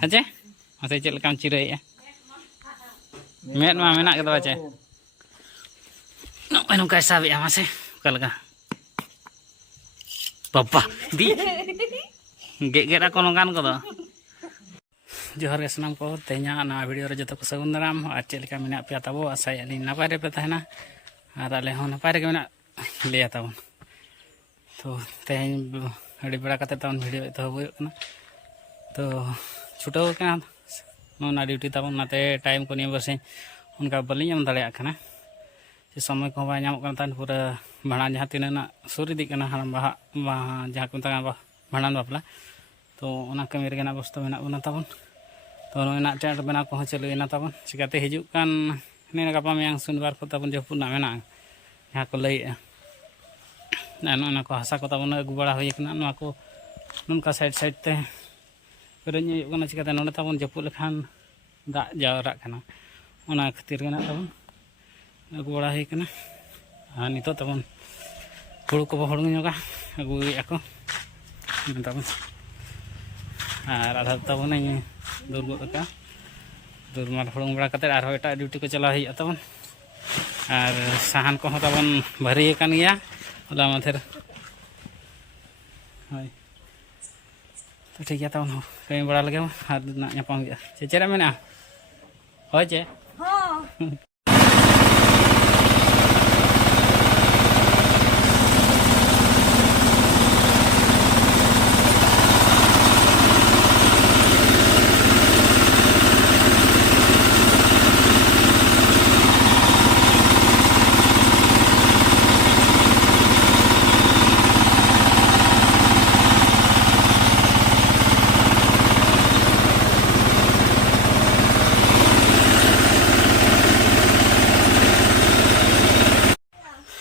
ᱦᱮᱸᱪᱮ ᱢᱟᱥᱮ ᱪᱮᱫ ᱞᱮᱠᱟᱢ ᱪᱤᱨᱟᱹᱭᱮᱜᱼᱟ ᱢᱮᱫ ᱢᱟ ᱢᱮᱱᱟᱜ ᱜᱮᱫᱚ ᱪᱮ ᱱᱚᱜᱼᱚᱭ ᱱᱚᱝᱠᱟᱭ ᱥᱟᱵᱮᱜᱼᱟ ᱢᱟᱥᱮ ᱚᱠᱟ ᱞᱮᱠᱟ ᱵᱟᱵᱟ ᱫᱤ ᱜᱮᱫ ᱟᱠᱚ ᱱᱚᱝᱠᱟᱱ ᱠᱚᱫᱚ ᱡᱚᱦᱟᱨ ᱜᱮ ᱥᱟᱱᱟᱢ ᱠᱚ ᱛᱮᱦᱮᱧᱟᱜ ᱱᱚᱣᱟ ᱵᱷᱤᱰᱤᱭᱳ ᱨᱮ ᱡᱚᱛᱚ ᱠᱚ ᱥᱟᱹᱜᱩᱱ ᱫᱟᱨᱟᱢ ᱟᱨ ᱪᱮᱫ ᱞᱮᱠᱟ ᱢᱮᱱᱟᱜ ᱯᱮᱭᱟ ᱛᱟᱵᱚ ᱟᱥᱟᱭᱮᱫ ᱟᱹᱞᱤᱧ ᱱᱟᱯᱟᱭ ᱨᱮᱯᱮ ᱛᱟᱦᱮᱱᱟ ᱟᱨ ᱟᱞᱮ ᱦᱚᱸ ᱱᱟᱯᱟᱭ ᱨᱮᱜᱮ ᱢᱮᱱᱟᱜ ᱞᱮᱭᱟ ᱛᱟᱵᱚᱱ ᱛᱚ ᱛᱮᱦᱮᱧ ᱟᱹᱰᱤ ᱵᱮᱲᱟ ᱠᱟᱛᱮ ᱛᱟᱵᱚᱱ ᱵᱷᱤᱰᱤᱭᱳ ᱮᱛᱚᱦᱚᱵ ᱦᱩᱭᱩᱜ ᱠᱟᱱᱟ ᱛᱚ ᱪᱷᱩᱴᱟᱹᱣ ᱟᱠᱟᱱᱟ ᱚᱱᱟ ᱰᱤᱭᱩᱴᱤ ᱛᱟᱵᱚᱱ ᱚᱱᱟᱛᱮ ᱴᱟᱭᱤᱢ ᱠᱚ ᱱᱤᱭᱟᱹ ᱵᱟᱨᱥᱤᱧ ᱚᱱᱠᱟ ᱵᱟᱹᱞᱤᱧ ᱮᱢ ᱫᱟᱲᱮᱭᱟᱜ ᱠᱟᱱᱟ समय को बाय ᱧᱟᱢᱚᱜ ᱠᱟᱱ ᱛᱟᱦᱮᱱ ᱯᱩᱨᱟᱹ ᱵᱷᱟᱸᱰᱟᱱ ᱡᱟᱦᱟᱸ ᱛᱤᱱᱟᱹᱜ ᱱᱟᱜ ᱥᱩᱨ ᱤᱫᱤᱜ ᱠᱟᱱᱟ ᱦᱟᱲᱟम ᱵᱟᱦᱟ ᱡᱟᱦᱟᱸ ᱠᱚ ᱢᱮᱛᱟᱜ ᱠᱟᱱᱟ ᱵᱷᱟᱸᱰᱟᱱ ᱵᱟᱯᱞᱟ तो ᱚᱱᱟ ᱠᱟᱹᱢᱤ ᱨᱮᱜᱮ ᱱᱟᱜ ᱵᱮᱥᱛᱚ ᱢᱮᱱᱟᱜ ᱵᱚᱱᱟ ᱛᱟᱵᱚᱱ ᱛᱚ ᱱᱚᱜᱼᱚᱭ ᱱᱟᱜ ᱴᱮᱸᱴ ᱵᱮᱱᱟᱣ ᱠᱚᱦᱚᱸ ᱪᱟᱹᱞᱩᱭᱮᱱᱟ ᱛᱟᱵᱚᱱ ᱪᱤᱠᱟᱹᱛᱮ ᱦᱤᱡᱩᱜ ᱠᱟᱱ ᱜᱟᱯᱟ ᱢᱮᱭᱟᱝ ᱥᱚᱱᱤᱵᱟᱨ ᱠᱚ ᱛᱟᱵᱚᱱ ᱡᱟᱹᱯᱩᱫ ᱨᱮᱱᱟᱜ ᱢᱮᱱᱟᱜᱼᱟ ᱡᱟᱦᱟᱸ ᱠᱚ ᱞᱟᱹᱭᱮᱜᱼᱟ ᱱᱚᱜᱼᱚ ᱠᱚ ᱦᱟᱥᱟ ᱠᱚ ᱛᱟᱵᱚᱱ ᱟᱹᱜᱩ ᱵᱟᱲᱟ ᱦᱩᱭ ᱠᱟᱱᱟ ᱱᱚᱣᱟ ᱠᱚ ᱱᱚᱝᱠᱟ ᱥᱟइड साइड ᱛᱮ ᱯᱮᱨᱮᱡ ᱦᱩᱭᱩᱜ ᱠᱟᱱᱟ ᱪᱤᱠᱟᱹᱛᱮ ᱱᱚᱰᱮ ᱛᱟᱵᱚᱱ ᱡᱟᱹᱯᱩᱫ ᱞᱮᱠᱷᱟन ᱫᱟᱜ ᱡᱟᱣᱨᱟᱜ ᱠᱟᱱᱟ ᱚᱱᱟ ᱠᱷᱟᱹᱛᱤᱨ ᱜᱮ ᱱᱟᱜ ᱛᱟᱵᱚᱱ ᱟᱹᱜᱩ ᱵᱟᱲᱟ ᱦᱩᱭ ᱠᱟᱱᱟ ᱟᱨ ᱱᱤᱛᱚᱜ ᱛᱟᱵᱚᱱ ᱦᱩᱲᱩ ᱠᱚᱵᱚ ᱦᱩᱲᱩᱝ ᱧᱚᱜᱟ ᱟᱹᱜᱩᱭᱮᱜᱼᱟ ᱠᱚ ᱛᱟᱵᱚᱱ ᱟᱨ ᱟᱫᱷᱟ ᱛᱟᱵᱚᱱ ᱫᱩᱨ ᱜᱚᱫ ᱟᱠᱟᱜᱼᱟ ᱫᱩᱨᱢᱟᱞ ᱦᱩᱲᱩᱝ ᱵᱟᱲᱟ ᱠᱟᱛᱮᱫ ᱟᱨᱦᱚᱸ ᱮᱴᱟᱜ ᱰᱤᱭᱩᱴᱤ ᱠᱚ ᱪᱟᱞᱟᱣ ᱦᱩᱭᱩᱜᱼᱟ ᱛᱟᱵᱚᱱ ᱟᱨ ᱥᱟᱦᱟᱱ ᱠᱚᱦᱚᱸ ᱛᱟᱵᱚᱱ ᱵᱷᱟᱹᱨᱤ ᱟᱠᱟᱱ ᱜᱮᱭᱟ ᱦᱚᱞᱟ ᱢᱟᱫᱷᱮᱨ ᱦᱳᱭ तो ठीक है तब कहीं बड़ा लगे और नापाम गया चेचेरा में हो चे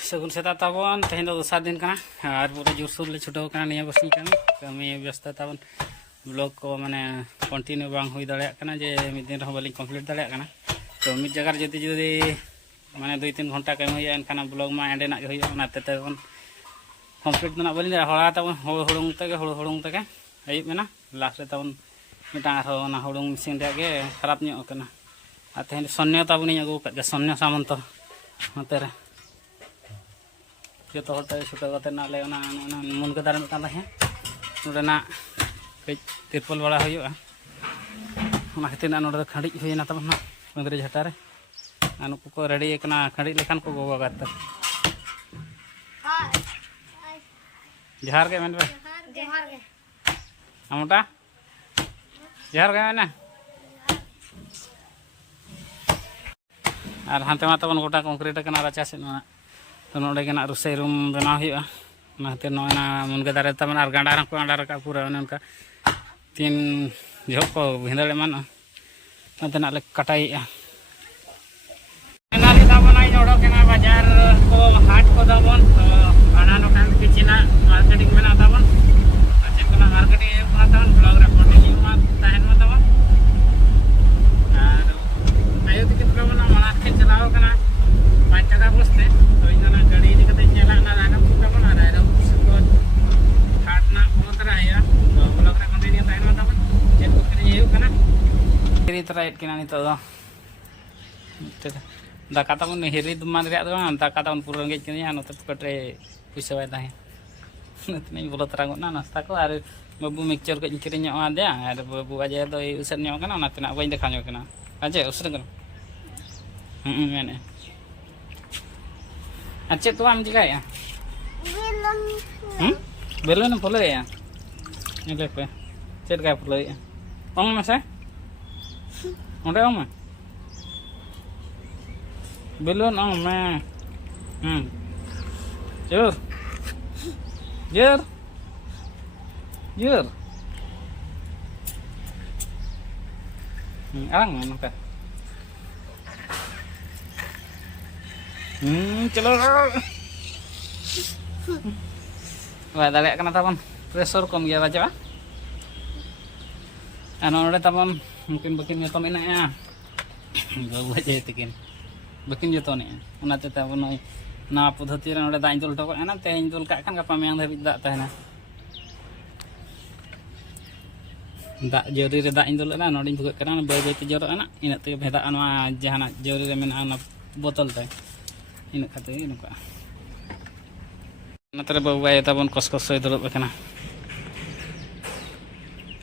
सगुन सेता ताबन तेहन दो दोसर दिन कना और पूरा जोरसोर ले छुटाव कना निया बसनी कमी कमी व्यस्त ताबन ब्लॉग को माने कंटिन्यू बांग हुई दाड़े कना जे मिद दिन रह बाली कंप्लीट दाड़े कना तो मिद जगह जदि जदि माने 2-3 घंटा कमी हुई एनखान ब्लॉग मा एंडे नाग हुई ओनाते ताबन कंप्लीट ना बाली हड़ा ताबन हुड़ुंग तके आयुब मेना लास्ट ताबन मिटा ना हुड़ुंग मेसिन गे खराब ᱧᱚᱜ कना आ तेहन सन्य ताबन अगू का सन्य सामंत नते रे जो छुटाव करते मुनगा दारे मिटान नोना कई तिरपल बड़ा होना खातिर ना खड़ी हुईना तब मंदिर झाटारे नुक को रेडी खड़ी लेखान को गोगा गाते जोहार के मेन मोटा जोहार के मेना और हानते मा तब गोटा कंक्रीट राचा से तो नोड़े ना रुसई रूम बनाव खातिर ना मुनगा दारे तब और गांडा को आंडा रखा पूरा उनका 3 झोंक को भिंदड़ एमान ना ले कटाइया बाजार को हाट को तबन तो भाड़ा नोकान किचना मार्केटिंग में तबन चेक मार्केटिंग तबन ब्लॉग रे कंटिन्यू मा तहन मा तबन और आयो तक तबन माना के चलाव कना 5 टाका बसते तो इना गाड़ी इदी कते चला ना राना तबन आ रहा है हाट ना कोनो तरह आया तो ब्लॉग रे कंटिन्यू तहन मा तबन चेक को करे येउ कना तेरी तरह इट किना नितो दो दाका तबन हिरी दुमान रे दाका तबन पूरा रेंगेज कनिया नते पकटे पैसा बाय ताहे नतने बोलो तरांग ना नास्ता को और बाबू मिक्सचर को किरिन ᱧᱚᱜ आदे और बाबू अजय दो उसर ᱧᱚᱜ कना नते ना बइन देखा ᱧᱚᱜ कना अजय उसर कना मेने अच्छा तो आम जिगाया बेलन फुलया ले पे चेट का फुलया ओम मसे ओंडे ओम बेलून मैं जोर जोर जोर आराम नोका चलो वाय दाड़े कना तबन प्रेशर कम गया बाजा नोड़े तबन मुकिन बकिन तो मेना बाबू अजय तकिन बकिन जतने तबन ना पद्धति ना दाई दुल टोकना तेज दुल का गपा मैं धाबी दा तहना दाग जरी रे दाग इन दुलना नोडिन भुगत कना बाय बाय ते जरोना इना ते भेदा नवा जहाना जरी रे मेना ना बोतल ते इन खाते इनका नतरे बाबू बाय तबन कस कस सोय दुलब कना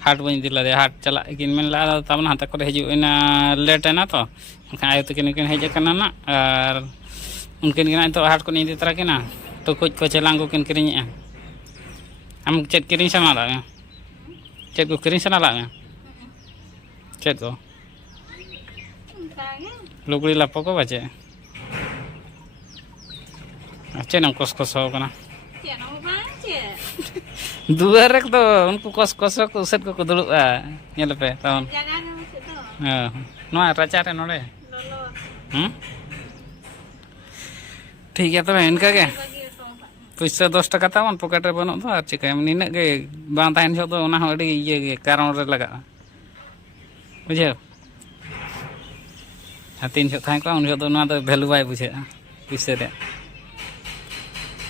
हाट बन दिला रे हाट चला किन मेन ला तबन हाता करे हिजु इना लेट ना तो उनका आयो तकिन किन हेज कना ना और उनकिन किन तो हाट को नी दी तरा किना तो कुछ को चलांग को किन किरिन हम चेक किरिन सना ला चेक को किरिन सना ला चेक को लुगड़ी लापो को बचे अच्छा नम कस कस हो कना दुआर रख दो उनको कस कस को उसेट को दुलुआ नेल पे तवन हां नोआ राचा रे नोडे ठीक है तबे इनका के पैसा 10 टाका तवन पॉकेट रे बनो तो चिका निना के बां ताहन जो तो ओना हो अडी ये गे कारण रे लगा बुझे हातिन जो थाय को उन जो तो ना तो वैल्यू बाय बुझे पैसा रे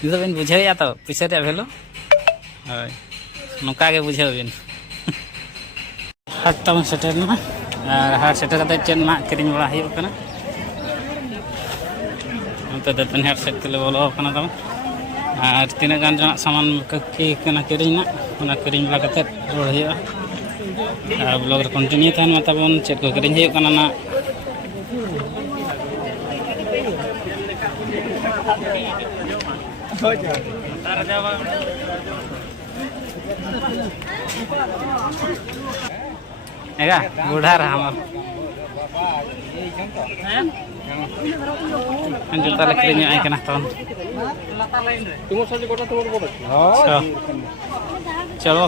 बिन बुझे या तो पैसा रे वैल्यू हाय नोका के बुझे बिन हाट तवन सेटर ना हाट सेटर कते चेन मा किरिन बड़ा हियो कना तो दतन हाट सेट के बोलो कना तवन और तीन गान जो सामान की किरिन ना किरिन बला कते रोड हियो ब्लॉग रे कंटिन्यू थान मतबन चेक को किरिन हियो कना ना एगा बूढ़ा रहा हमर अंजल ताले किरिन आई कना तवन तुम साजे गोटा तोर बोल हां चलो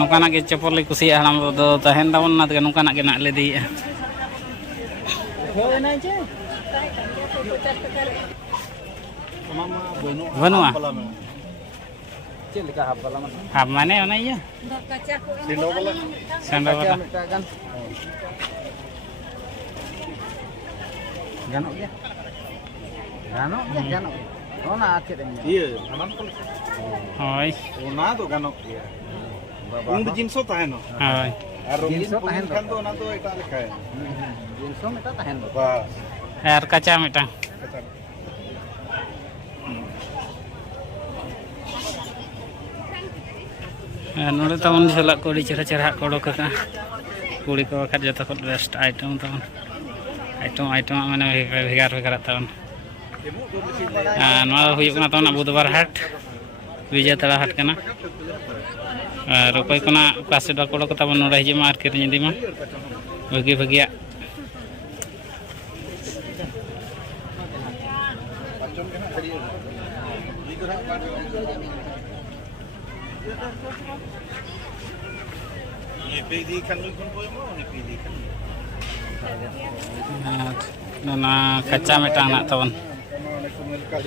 नौकाना के चप्पल ले कुसिया हम दो तहन दावन ना नौकाना के ना ले दी बनुआ चेलिका हाफ वाला हाफ माने ओना इया सेंडो वाला गानो गया गानो ओना आचे दे इया हमान को होय ओना तो गानो गया उंड जिंसो ताहेनो होय आर जिंसो ताहेन खान तो ओना तो एटा लेखा है जिंसो मेटा ताहेन बा यार कच्चा मेटा नोड़े तवन झोला को चेहरा चेहरा को उड़ोक कुड़ी को बखा जो बेस्ट आइटम तवन आइटम मैंने भेगार भेगार तवन तवन बुधवार हाट विजय तड़ा हाट कना और अकय कोना कासे डा को तवन नोड़े हिजुमा और किरिन इदीमा भागी भागिया ना कच्चा मेटा ना तवन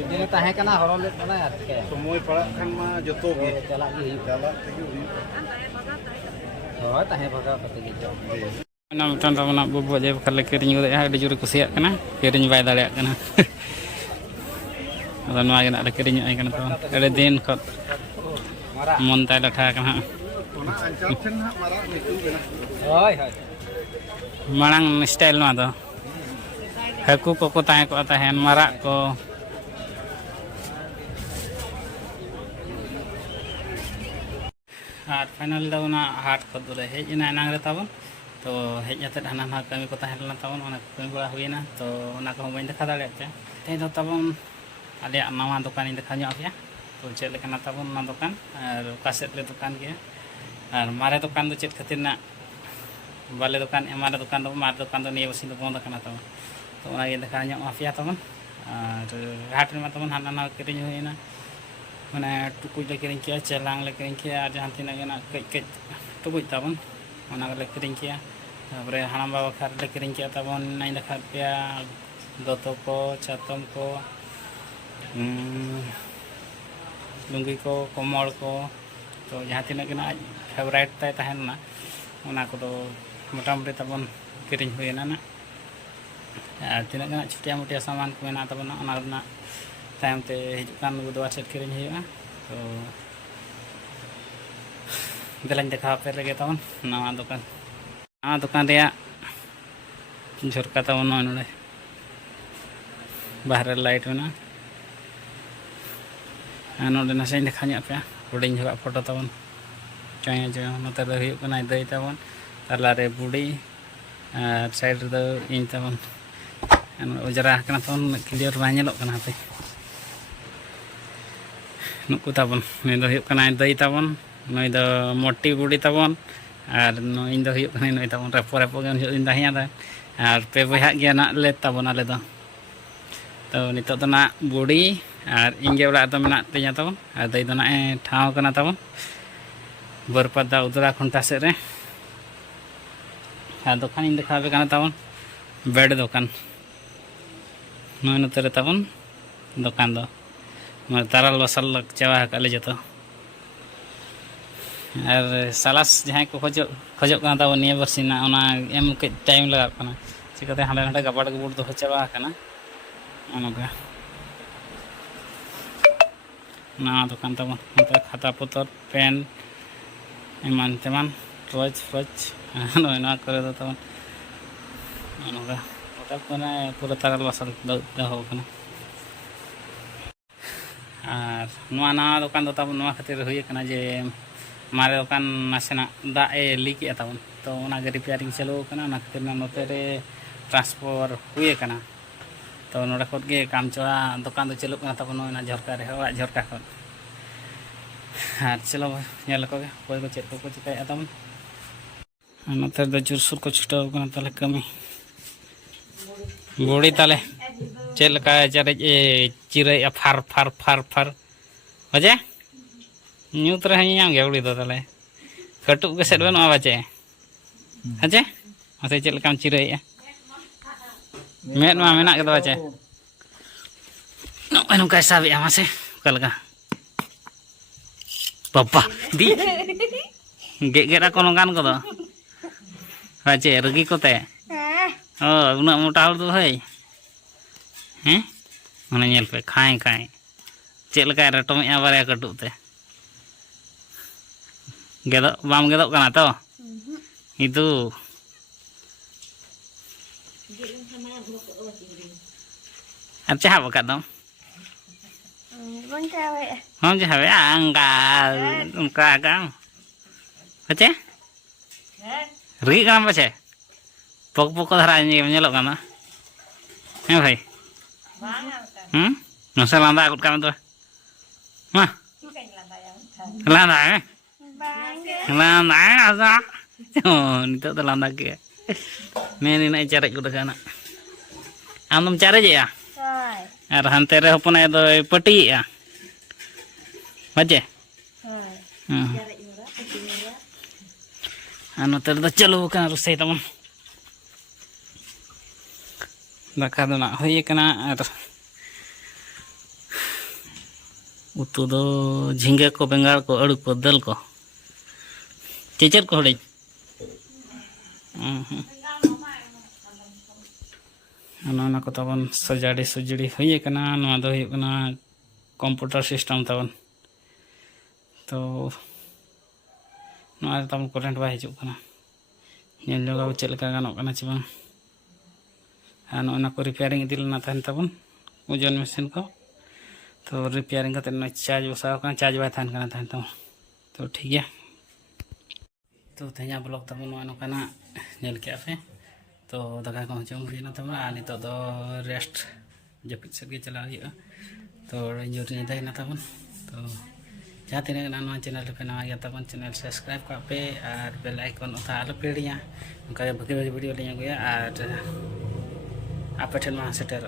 दिन ताहे कना हरो ले बना यार के समय पड़ा खान मा जतो गे चला गे चला हो ताहे भगा पते गे जो ना मिटन तवन बुबु जे खले किरिन गो अडी जुर कुसिया कना किरिन बाय दाड़िया कना अदा नवा गे ना किरिन आई कना तवन अडे दिन खत मन ताय लठा कना ओना अंचाल ठन हा मारा निकु बेना होय होय मांग स्टाइल ना दो हाकू को ताहे को ताहेन मारा को हाट फाइनल दावना हाट को दुरे हेज इना नांग रे ताबन तो हेज आते हाना ना कमी को ताहेन ना ताबन ओना कमी बड़ा हुईना तो ओना को बइन देखा दाड़े ते ते दो ताबन आले नवा दुकान इन देखा ᱧᱚᱜ गया तो चेक लेकना ताबन ना दुकान और कासेट ले दुकान गया और मारे दुकान दो चेक खातिर ना बाले दुकान मारे दुकान दो निये बसिन दो बंद कना ताबन तो ओना गे देखा ᱧᱚᱜ माफिया ताबन और हाट रे ताबन हाना ना किरिन हुईना माने टुकुज ले किरिन किया चेलांग ले किरिन किया और जहां तिना गेना कच कच टुकुज ताबन ओना ले किरिन किया तारपरे हाना बाबा खार ले किरिन किया ताबन नाइ देखा पिया दोतो को चातम को लुंगी को कमल को तो जहां तिना गेना फेवरेट ताय ताहेन ना ओना को तो मोटामुटी ताबन किरिन हुईना ना तीना छोटिया मोटिया सामान को मेना ताबना तायम ते हिजुकान बुधवार सेट किरिन हुआ तो दिलाኝ दिखावा पे लगे तबन नवा दुकान रे झुरका तबन नोडे बाहर लाइट में नोडे नसे देखा पे हुडिंग झोगा फोटो तबन चोय जो नोते दो हुयुग कना दई तबन तालारे बुड़ी और साइड रे इन तबन उजरा कना तबन क्लियर बा नेलोग कना पे नुकु तबन नै दो हुयुग कना दई तबन नई दो मोटी बुड़ी तबन और इन दो हुयुग कना नई तबन रेपो रेपो गन हुयुग इन दाहिया दा और पे बहा गया ना ले तबन आले दो तो नितो तो ना बुड़ी और इंगे ओड़ा तो मेना तिया तबन और दई दो ना ठाव कना तबन बरपदा उदरा खुंटा से रे और दुकान इन देखा पे कना तबन बेड दुकान नई नते रे तबन दुकान दो ताराल बसाल चाबा हकाले जतो और सालास जहाँ को खोजो कना तबन निया बरसिना ओना एम के टाइम लगा कना चिकाते हांडे हांडे गबाड़ गबुड़ दो चाबा कना ओनका ना दुकान तबन नते खाता पतर पेन एमान तेमान टॉर्च फ्रच नोना करे दो तबन ओनका ओटा कोना पूरा ताराल बसाल दो कना और नवा दुकान दो तबन नवा खातिर हुई कना जे मारे दुकान नासेना दा लीक तबन तो ओना गे रिपेयरिंग चालू कना ना खातिर ना नोते रे ट्रांसफर हुई कना तो नोडे खत गे काम चला दुकान दो चालू कना तबन ओना झरका रे ओड़ा झरका खत और चलो नेल को गे कोई को चेक को चिकाय तबन नोते दो जुरसुर को छुटाव कना ताले कमी बुड़ी ताले चेक लका चारे चिरे फार फार फार फार बजे न्यूत रहे नाम गे उड़ी दो ताले कटुक के सेट बन बचे हजे मसे चेक लकाम चिरे मेद मा मेना के दो बचे नो नो कैसा भी मसे कलका पापा दी गेरा को नगान को दो बचे रगी कोते ओ उना मोटा हर दो है हैं माने नेल पे खाए खाए चेक लका रटम या बारे कटुते गेदो बाम गेदो कना तो itu अच्छा है बका दम हम जे हवे अंगा उनका काम बचे री काम बचे पक पक धरा नेलो कना हैं भाई नसे लांदा कुट काम तो मा लांदा है लांदा आजा नितो तो लांदा के मैं नी नाई चारे गुड kana आमदम चारे जेया और हंते रे हपना दो पटिया बजे नोते दो चलो कना रुसई तमन दाका दो ना होई कना और उतु दो झिंगे को बेंगाड़ को अड़ू को दल को चेचर को हड़े ना को तबन सजाड़ी सुजड़ी हुई कना नवा दो हुई कना कंप्यूटर सिस्टम तबन तो नवा तबन करेंट बा हिजुग कना नेल जोगा चेक लका गानो कना चे बांग को रिपेयरिंग इदी लेना तहन तबन ओजन मशीन को तो रिपेयरिंग करते न चार्ज बसाव कना चार्ज बा तहन कना तहन तो ठीक है तो तेजा ब्लॉग तबन नवा कना नेल के पे तो दाका को जम हुईना तबन आ नितो दो रेस्ट जपित से के चला हुआ तो जोर ने दाइना तबन तो जहाँ तीन नवा चैनल पे नवा गया तबन चैनल सब्सक्राइब का पे और बेल आइकन उठा आलो पेड़िया उनका भागे भागे वीडियो ले गया और आप ठेन मा सेटर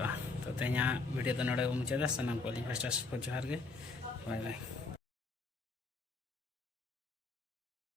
तो तेजा वीडियो तो नोड़े मुचादा सनाम को फर्स्ट जोहार गे बाय बाय।